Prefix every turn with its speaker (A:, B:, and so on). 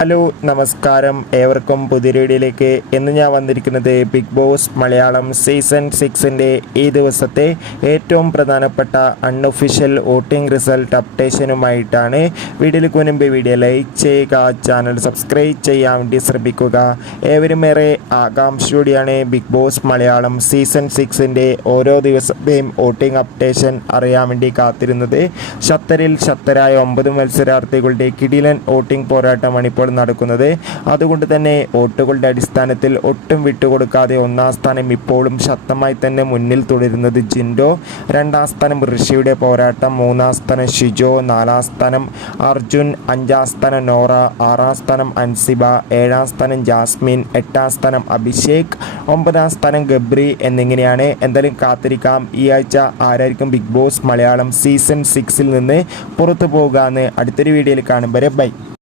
A: Hello നമസ്കാരം. ഏവർക്കും പുതിയ വീഡിയോയിലേക്ക് ഇന്ന് ഞാൻ വന്നിരിക്കുന്നത് ബിഗ് ബോസ് മലയാളം സീസൺ സിക്സിന്റെ ഈ ദിവസത്തെ ഏറ്റവും പ്രധാനപ്പെട്ട അൺഒഫീഷ്യൽ വോട്ടിംഗ് റിസൾട്ട് അപ്ഡേഷനുമായിട്ടാണ് വീഡിയോയിലേക്ക് മുൻപ് വീഡിയോ ലൈക്ക് ചെയ്യുക ചാനൽ സബ്സ്ക്രൈബ് ചെയ്യാൻ വേണ്ടി ശ്രമിക്കുക. ഏവരും ഏറെ ആകാംക്ഷയോടെയാണ് ബിഗ് ബോസ് മലയാളം സീസൺ സിക്സിന്റെ ഓരോ ദിവസത്തെയും വോട്ടിംഗ് അപ്ഡേഷൻ അറിയാൻ വേണ്ടി കാത്തിരുന്നത്. ഷത്തറിൽ ഷത്തരായ ഒമ്പത് മത്സരാർത്ഥികളുടെ കിടിലൻ വോട്ടിംഗ് പോരാട്ടമാണ് ഇപ്പോൾ നടക്കുന്നത്. അതുകൊണ്ട് തന്നെ വോട്ടുകളുടെ അടിസ്ഥാനത്തിൽ ഒട്ടും വിട്ടുകൊടുക്കാതെ ഒന്നാം സ്ഥാനം ഇപ്പോഴും ശക്തമായി തന്നെ മുന്നിൽ തുടരുന്നത് ജിൻഡോ. രണ്ടാം സ്ഥാനം ഋഷിയുടെ പോരാട്ടം മൂന്നാം സ്ഥാനം ഷിജോ നാലാം സ്ഥാനം അർജുൻ അഞ്ചാം സ്ഥാനം നോറ ആറാം സ്ഥാനം അൻസിബ ഏഴാം സ്ഥാനം ജാസ്മിൻ എട്ടാം സ്ഥാനം അഭിഷേക് ഒമ്പതാം സ്ഥാനം ഗബ്രി എന്നിങ്ങനെയാണ് എന്തായാലും കാത്തിരിക്കാം. ഈ ആഴ്ച ആരായിരിക്കും ബിഗ് ബോസ് മലയാളം സീസൺ സിക്സിൽ നിന്ന് പുറത്തു പോകുക എന്ന് അടുത്തൊരു വീഡിയോയിൽ കാണും വരെ. ബൈ.